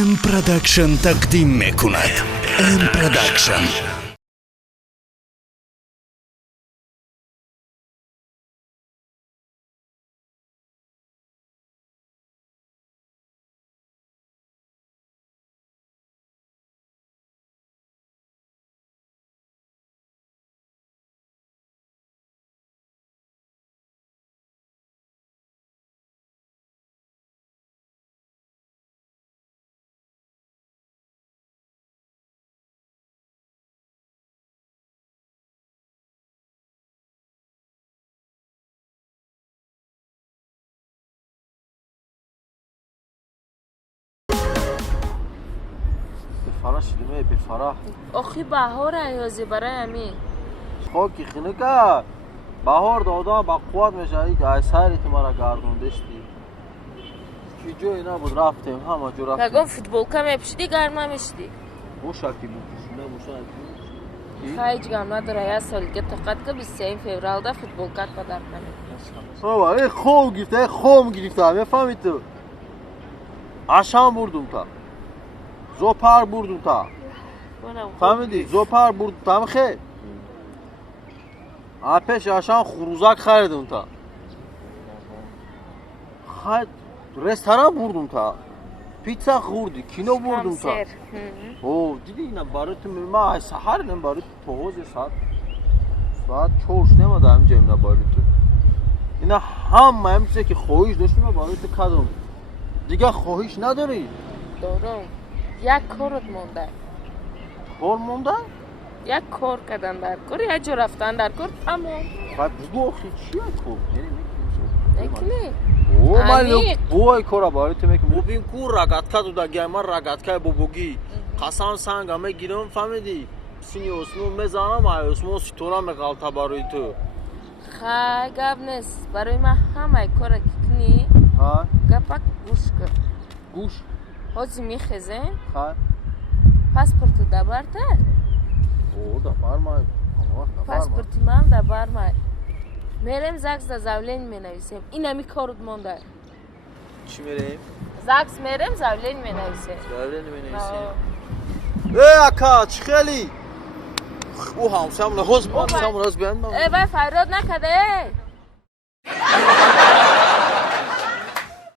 ام پروداکشن تقدیم میکند. ام پروداکشن. فرح شدیم به فرح آخی بهار ایازی برای همین خاکی خینه که بهار دادم با قوت میشه ای سری تو مرا گردوندشتی کی جو اینا بود رفتیم همه جو رفتیم بگم فوتبال که میپشیدی گرمه میشدی موشکی بود شونه موشکی خیلی گرم نداره یه سال دیگه طاقت که 23 فوریه ده فوتبال که قدر نمید بابا ای خوم گرفته ای خوم گرفته میفهمی تو عشان بردم تا زوپر بردم تا فهمیدی زوپر بردم تا خیلی آپش عشان خروزک خریدم تا خیلی رستوران بردم تا پیتزا خوردی کینو بردم تا اوه دیدی اینا برای تو ما سحر نم برای تو توز ساعت چورش نمیده همینجا اینا برای تو اینا همه چیزی که خواهیش داشتیم برای تو کدوم دیگه خواهیش نداری دارم یک کارت مونده کار مونده؟ یک کار کردن در کار یک جا رفتن در کار تمام بعد بگو آخی چیه کار؟ نکنی اوه من بوی کارا برای تو میکنم ببین کو رگتکا تو دگه من رگتکای بوبوگی قسم سنگ همه گیرم فهمیدی سینی اسمو میزنم ای اسمو سیتورا میغلطه برای تو خیلی گب نیست برای من همه کار کنی ها گپک گوش کن گوش حاضی میخزن ها پاسپورتو دبرته اوه دبر مای پاسپورتی من دبر مای میرم زکس دا زولین می نویسیم این همی کارت مونده چی میریم؟ زکس میرم زولین می نویسیم زولین می نویسیم ای اکا چی خیلی او همسام لحظ بیان ای بای فریاد نکده